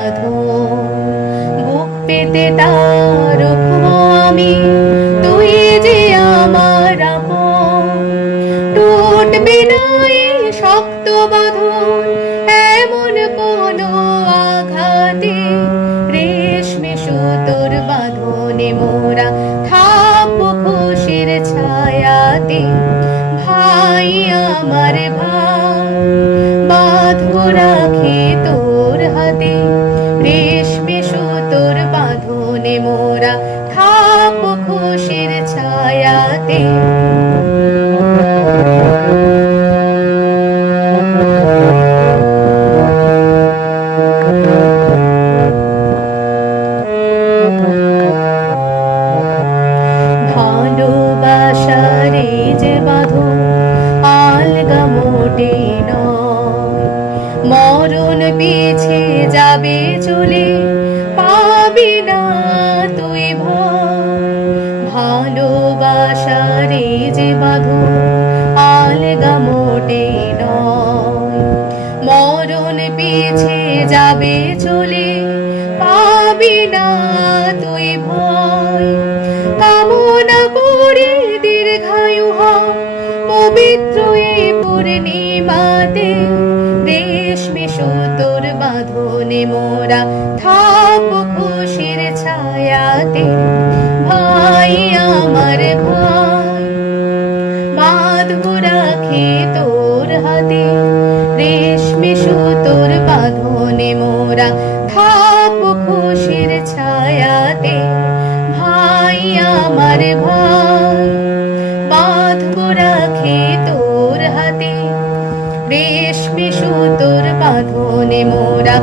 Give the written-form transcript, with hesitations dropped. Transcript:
বাঁধন, বুক পেতে তার আমি, তুই যে আমার আপন। টুটবে না এই শক্ত বাঁধন এমন কোনো আঘাতে, রেশমি সুতোর বাঁধনে মোরা থাকবো খুশির ছায়াতে। ভাই আমার ভাই, বাঁধবো রাখি তোর হাতে, রেশমি সুতোর বাঁধনে মোরা থাকবো খুশির ছায়াতে। ভালোবাসার এই যে বাঁধন আলগা মোটে নয়, মরণ পিছে যাবে চলে পাবি না তুই ভয়। ভালোবাসার এই যে বাঁধন আলগা মোটে নয়, মরণ পিছে যাবে চলে পাবি না তুই ভয়। কামনা করে দীর্ঘায়ু হও পবিত্র এই পূর্ণিমাতে, রেশমি সুতোর বাঁধনে মোরা থাকবো খুশির ছায়াতে। ভাই আমার ভাই, বাঁধবো রাখি তোর হাতে, রেশমি সুতোর বাঁধনে মোরা থাকবো খুশির ছায়াতে। ভাই আমার ভাই, বাঁধবো রাখি তোর হাতে, রেশমি সুতোর বাঁধনে মোরা